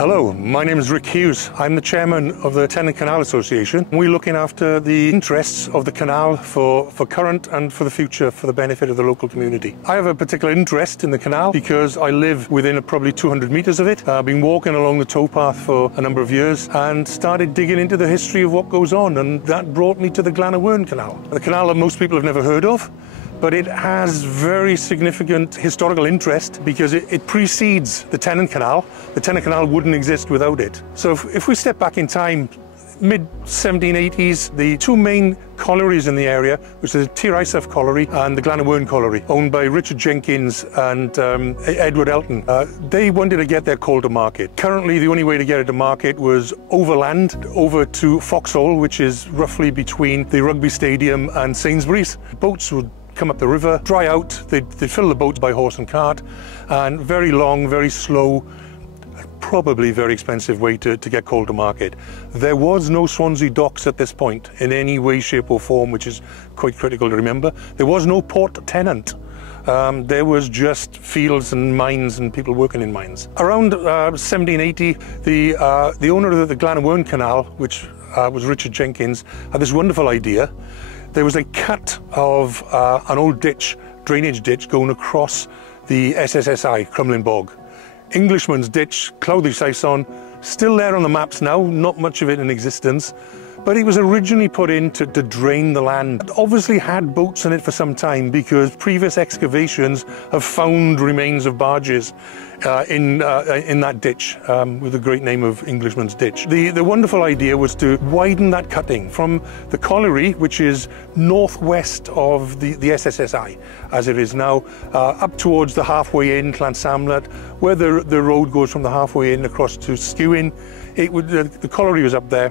Hello, my name is Rick Hughes. I'm the chairman of the Tenant Canal Association. We're looking after the interests of the canal for current and for the future, for the benefit of the local community. I have a particular interest in the canal because I live within probably 200 metres of it. I've been walking along the towpath for a number of years and started digging into the history of what goes on, and that brought me to the Glan and Wern Canal. The canal that most people have never heard of, but it has very significant historical interest because it precedes the Tenant Canal. The Tenant Canal wouldn't exist without it. So if we step back in time, mid-1780s, the two main collieries in the area, which is the Tir Isaf Colliery and the Glan and Wern Colliery, owned by Richard Jenkins and Edward Elton. They wanted to get their coal to market. Currently, the only way to get it to market was overland, over to Foxhall, which is roughly between the rugby stadium and Sainsbury's. Boats would come up the river, dry out, they'd fill the boats by horse and cart, and very long, very slow, probably very expensive way to get coal to market. There was no Swansea docks at this point in any way, shape or form, which is quite critical to remember. There was no Port Tenant. There was just fields and mines and people working in mines. Around 1780, the owner of the Glan and Wern Canal, which was Richard Jenkins, had this wonderful idea. There was a cut of an old ditch, drainage ditch, going across the SSSI, Crumlin Bog. Englishman's ditch, Cloudy Saison, still there on the maps now, not much of it in existence, but it was originally put in to drain the land. It obviously had boats in it for some time because previous excavations have found remains of barges in that ditch with the great name of Englishman's Ditch. The wonderful idea was to widen that cutting from the colliery, which is northwest of the SSSI, as it is now, up towards the halfway in, Llansamlet, where the road goes from the halfway in across to Skewin. The colliery was up there.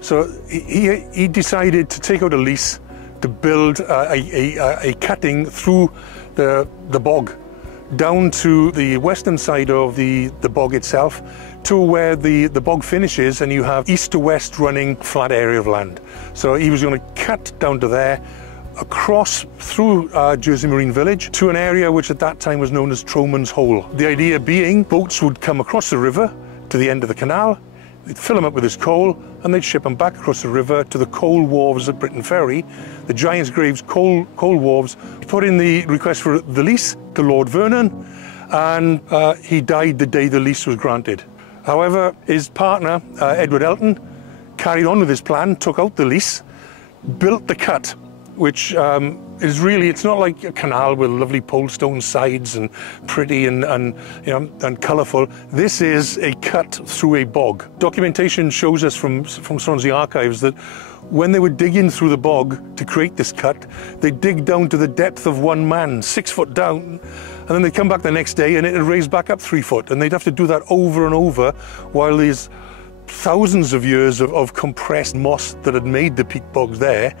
So he decided to take out a lease to build a cutting through the bog down to the western side of the bog itself to where the bog finishes, and you have east to west running flat area of land. So he was going to cut down to there, across through Jersey Marine Village to an area which at that time was known as Troman's Hole. The idea being boats would come across the river to the end of the canal, they'd fill them up with this coal, and they'd ship them back across the river to the coal wharves at Britain Ferry, the Giant's Graves coal wharves. He put in the request for the lease to Lord Vernon, and he died the day the lease was granted. However, his partner, Edward Elton, carried on with his plan, took out the lease, built the cut, which is really, it's not like a canal with lovely polestone sides and pretty and colourful. This is a cut through a bog. Documentation shows us from Swansea Archives that when they were digging through the bog to create this cut, they dig down to the depth of one man, 6 foot down, and then they come back the next day and it raised back up 3 foot, and they'd have to do that over and over while these thousands of years of compressed moss that had made the peat bogs there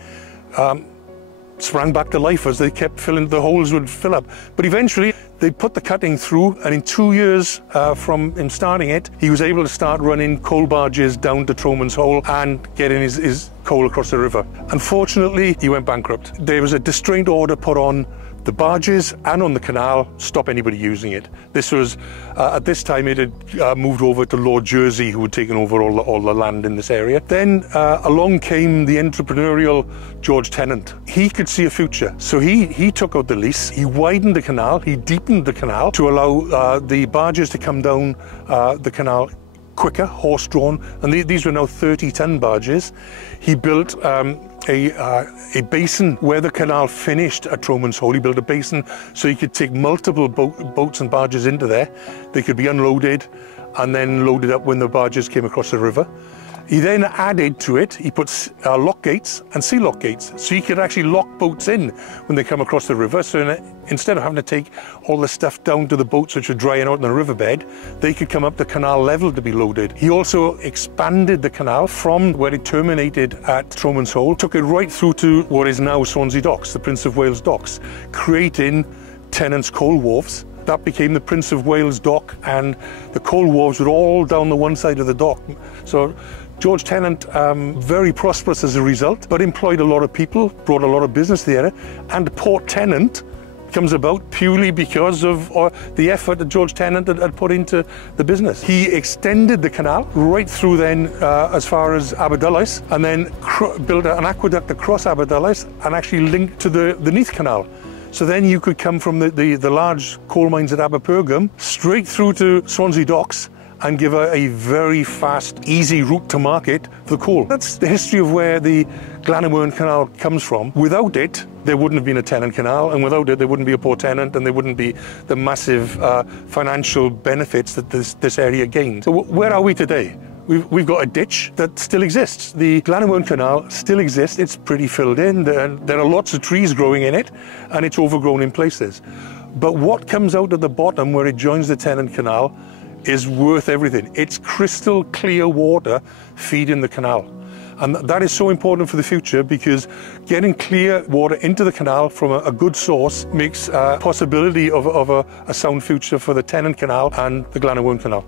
sprang back to life as they kept filling, the holes would fill up. But eventually they put the cutting through, and in 2 years from him starting it, he was able to start running coal barges down to Troman's Hole and getting his coal across the river. Unfortunately, he went bankrupt. There was a distraint order put on the barges and on the canal, stop anybody using it. This was, at this time it had moved over to Lord Jersey, who had taken over all the land in this area. Then along came the entrepreneurial George Tennant. He could see a future, so he took out the lease, he widened the canal, he deepened the canal to allow the barges to come down the canal quicker, horse-drawn, and these were now 30-ton barges. He built a basin where the canal finished at Troman's Hole. He built a basin so he could take multiple boats and barges into there. They could be unloaded and then loaded up when the barges came across the river. He then added to it, he put lock gates and sea lock gates, so you could actually lock boats in when they come across the river. So instead of having to take all the stuff down to the boats which were drying out in the riverbed, they could come up the canal level to be loaded. He also expanded the canal from where it terminated at Troman's Hole, took it right through to what is now Swansea Docks, the Prince of Wales Docks, creating Tennant's coal wharves. That became the Prince of Wales Dock, and the coal wharves were all down the one side of the dock. So George Tennant, very prosperous as a result, but employed a lot of people, brought a lot of business to the area, and Port Tennant comes about purely because of the effort that George Tennant had put into the business. He extended the canal right through then as far as Aberdullis, and then built an aqueduct across Aberdullis and actually linked to the Neath Canal. So then you could come from the large coal mines at Aberpergum straight through to Swansea Docks and give a very fast, easy route to market for the coal. That's the history of where the Glan and Wern Canal comes from. Without it, there wouldn't have been a Tennant Canal, and without it, there wouldn't be a Port Tennant, and there wouldn't be the massive financial benefits that this area gained. So where are we today? We've got a ditch that still exists. The Glan and Wern Canal still exists. It's pretty filled in. There are lots of trees growing in it, and it's overgrown in places. But what comes out at the bottom where it joins the Tennant Canal is worth everything. It's crystal clear water feeding the canal. And that is so important for the future, because getting clear water into the canal from a good source makes a possibility of a sound future for the Tennant Canal and the Glan and Wern Canal.